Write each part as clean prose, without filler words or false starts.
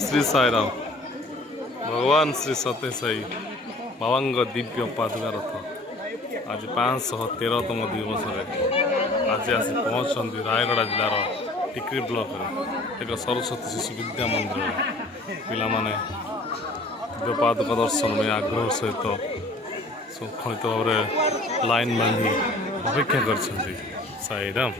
श्री साईराम भगवान श्री सत्य साई बाबा दिव्य पादुका रथ आज 513तम दिवस आज आसी पहुँचती रायगड़ा जिलार टिकरी ब्लॉक एक सरस्वती शिशु विद्या मंदिर पिला माने दिव्य पादुका दर्शन में आग्रह सहित सुखलित भाव लाइन बांधि अपेक्षा कर साईराम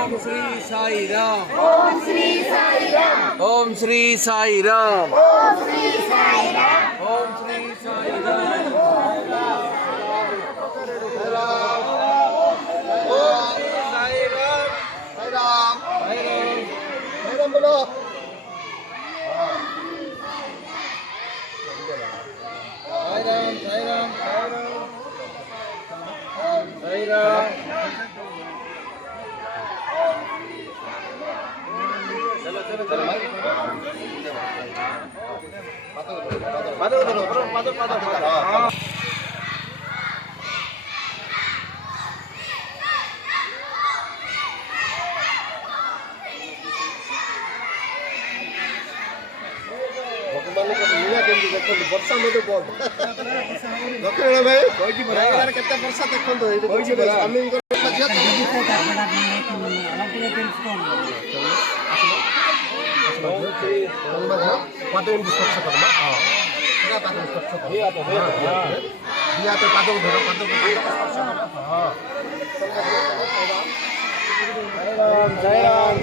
ओम श्री साई राम ओम श्री साई राम ओम श्री साई राम ओम श्री साई राम ओम श्री साई राम बोलो साई राम साई राम साई राम वर्षा मध्य बंद दक्षिण भाई केते वर्षा देखो जय राम